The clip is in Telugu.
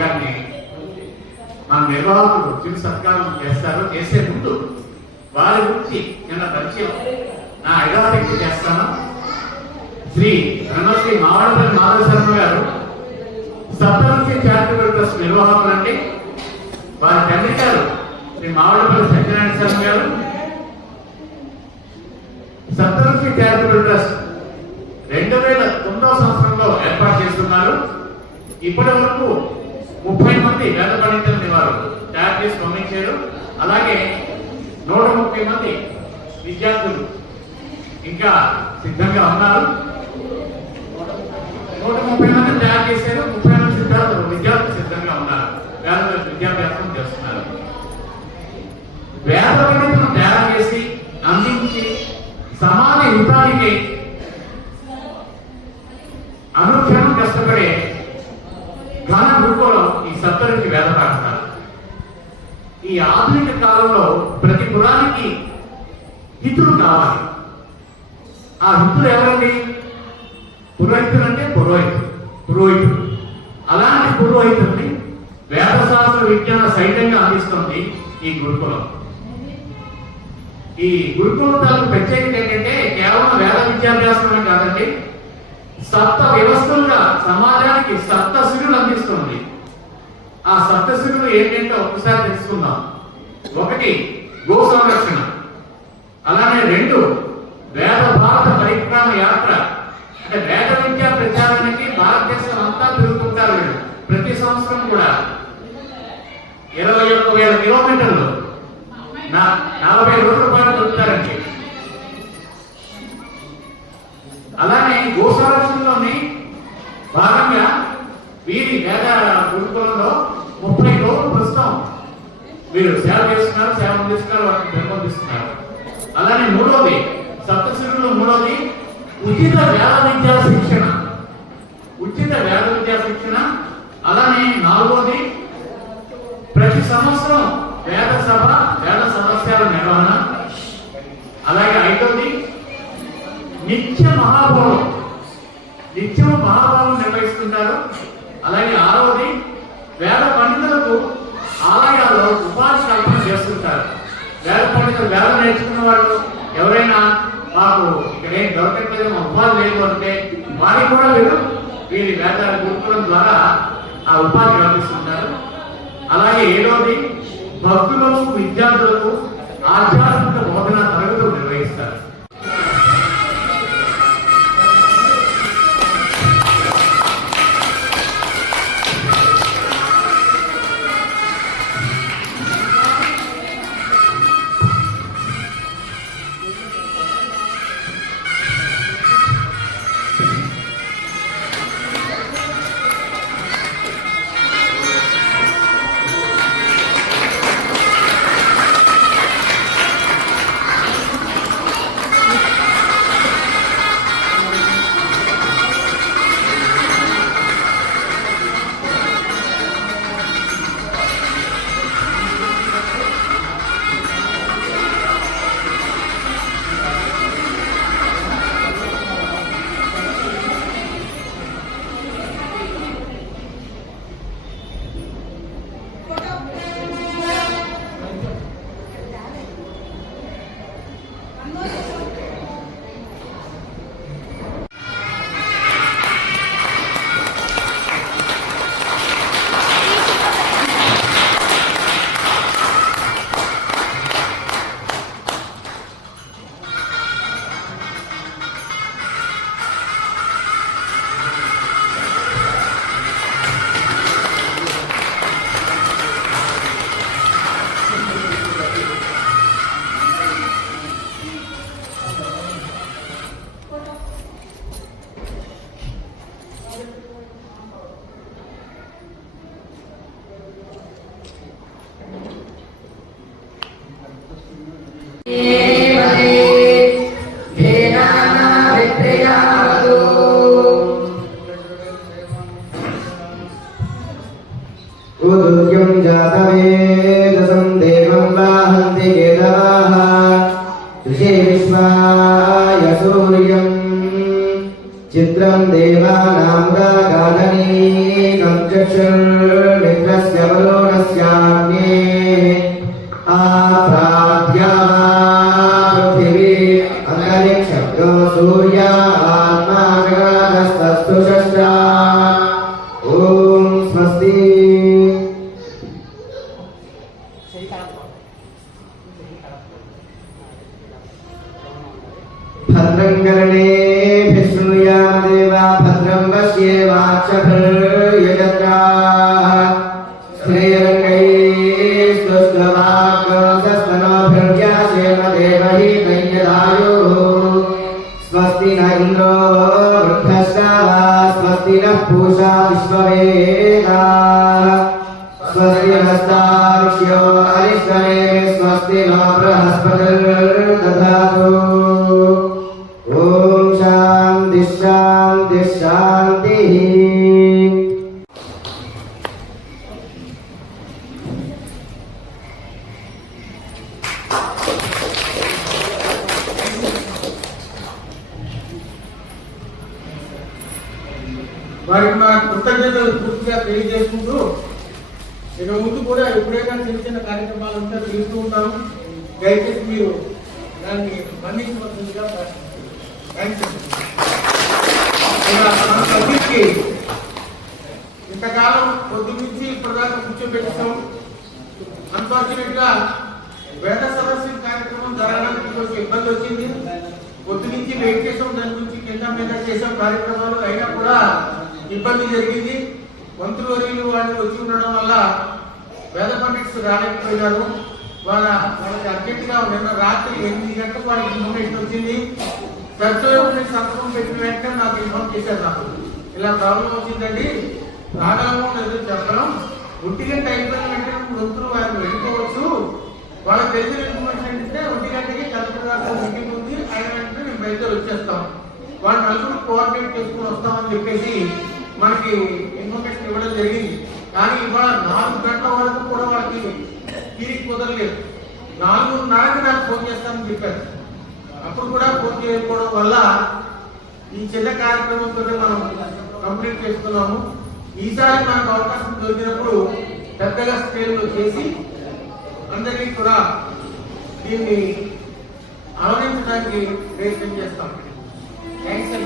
గారిని మన నిర్వాహకులు చిరు సత్కారం చేస్తారు. చేసే ముందు వారి గురించి నేను పరిచయం నా ఐదావరికి చేస్తాను. శ్రీ రణశ్రీ మావాడపల్లి మాధవ శర్మ గారు సప్తఋషి చారిటబుల్ ట్రస్ట్ నిర్వాహకులు అండి. వారి తండ్రి గారు శ్రీ మావాడపల్లి సత్యనారాయణ శర్మ గారు సప్తఋషి చారిటబుల్ ట్రస్ట్ 2009వ సంవత్సరంలో ఏర్పాటు చేస్తున్నారు. ఇప్పటి వరకు 30 మంది వేద పండితులని వారు తయారు చేసి పంపించారు. అలాగే 130 మంది విద్యార్థులు ఇంకా సిద్ధంగా ఉన్నారు. 130 మంది తయారు చేశారు. 30 మంది విద్యార్థులు సిద్ధంగా ఉన్నారు. వేద విద్యాభ్యాసం చేస్తున్నారు. వేద పండితులను తయారు చేసి అందించి సమాజ హితానికి అనుక్షణం కష్టపడే ఘన గురుకులం ఈ సప్తఋషి వేద పాఠశాల. ఈ ఆధునిక కాలంలో ప్రతి కులానికి హితులు కావాలి. ఆ హితులు ఎవరండి? పురోహితులు అంటే పురోహితులు. అలాంటి పురోహితుల్ని వేదశాస్త్ర విజ్ఞాన సైతంగా అందిస్తుంది ఈ గురుకులం. ఈ గురుకులం తాలూకు ప్రత్యేకత ఏంటంటే కేవలం వేద విద్యాభ్యాసమే కాదండి, సప్త వ్యవస్థలుగా సమాజానికి సప్తశిరులు అందిస్తుంది. ఆ సప్తశిరులు ఏంటంటే ఒక్కసారి తెలుసుకుందాం. 1 గో సంరక్షణ, అలానే 2 వేద భారత పరిక్రమ యాత్ర, అంటే వేద విద్యా ప్రచారానికి భారతదేశం అంతా తిరుగుతుంటారు వీళ్ళు. ప్రతి సంవత్సరం కూడా 21,000 కిలోమీటర్లు 40 రోజుల పాటు తిరుగుతారండి. అలానే గో సంరక్షణలోని భాగంగా వీరి వేద గురుకులంలో 30 రోజులు ప్రస్తుతం వీరు సేవ చేస్తున్నారు, సేవ అందిస్తున్నారు, వాటిని పెంపొందిస్తున్నారు. అలానే 3వది సప్తశిరుల్లో 3వది ఉచిత వేద విద్యా శిక్షణ. అలానే 4వది ప్రతి సంవత్సరం వేద సభ, వేద సదస్యాల నిర్వహణ. అలాగే 5వది నిత్యము మహాభావం నిర్వహిస్తుంటారు. అలాగే 6వది వేద పండితులకు ఆలయాల్లో ఉపాధి కల్పన చేస్తుంటారు. వేద పండితులు వేదం నేర్చుకున్న వాళ్ళు ఎవరైనా మాకు ఇక్కడ ఏం దొరకట్లేదు, మా ఉపాధి లేదు అంటే వారికి కూడా వీరి వేద గురుకులం ద్వారా ఆ ఉపాధి కల్పిస్తుంటారు. అలాగే 7వది భక్తులకు విద్యార్థులకు ఆధ్యాత్మిక బోధన తరగతులు నిర్వహిస్తారు. जातवेदसं देवं वाहन्ति केतवाः ऋषे विश्वाय सूर्यं चित्रं देवानां गागनीकं चक्षुर् स्वस्ति न इंद्रो वृद्धश्रवा स्वस्ति न पूषा विश्ववेदाः स्वस्ति नस्तार्क्ष्यो अरिष्टने स्वस्ति न बृहस्पतिर्दधातु ॐ शान्ति शान्ति शान्तिः వారికి మా కృతజ్ఞతలు పూర్తిగా తెలియజేసుకుంటూ ఇక ముందు కూడా ఎప్పుడైనా చిన్న చిన్న కార్యక్రమాలు ఉంటే చేస్తూ ఉంటాము. దయచేసి మీరు దాన్ని మన్నించవలసిందిగా ప్రార్థిస్తున్నాం. ఇంతకాలం పొద్దు నుంచి ఇప్పటిదాకా కూర్చోబెట్టాం. అన్ఫార్చునేట్ గా వేద సదస్సు కార్యక్రమం జరగడానికి కొంచెం ఇబ్బంది వచ్చింది. పొద్దు నుంచి వెయిట్ చేసాం, దాని నుంచి కింద మీద చేసాం కార్యక్రమాలు, అయినా కూడా ఇబ్బంది జరిగింది. మంత్రివర్యులు వాళ్ళు వచ్చి ఉండడం వల్ల వేద పండిట్స్ రాలేకపోయినారు. వాళ్ళకి అర్జెంట్ గా నిన్న రాత్రి 8 గంటలకు వాళ్ళకి ఇన్ఫర్మేషన్ వచ్చింది. చర్చలో సంతకం పెట్టిన వెంటనే నాకు ఇన్ఫార్మ్ చేశారు. నాకు ఇలా ప్రాబ్లం వచ్చిందండి, రాగలము లేదు చెప్పడం, 1 గంట అయిపోయిన వెంటనే మంత్రులు వాళ్ళు వెళ్ళిపోవచ్చు. వాళ్ళకి తెలిసిన ఇన్ఫర్మేషన్ ఏంటంటే 1 గంటకి కలెక్టర్ గారు మీటింగ్ ఉంది, ఆయన వెంటనే మేము బయలుదేరి వచ్చేస్తాం, వాళ్ళు నలుగురు కోఆర్డినేట్ చేసుకుని వస్తామని చెప్పేసి మనకి ఇన్ఫర్మేషన్ ఇవ్వడం జరిగింది. కానీ ఇవాళ 4 గంటల వరకు కూడా వాళ్ళకి తిరిగి కుదరలేదు. 4:30కి నాకు ఫోన్ చేస్తామని చెప్పారు. అప్పుడు కూడా ఫోన్ చేయకపోవడం వల్ల ఈ చిన్న కార్యక్రమంతో మనం కంప్లీట్ చేసుకున్నాము. ఈసారి మనకు అవకాశం దొరికినప్పుడు పెద్దగా స్కేల్లో చేసి అందరికీ కూడా దీన్ని ఆలోచించడానికి ప్రయత్నం చేస్తాం. థ్యాంక్స్.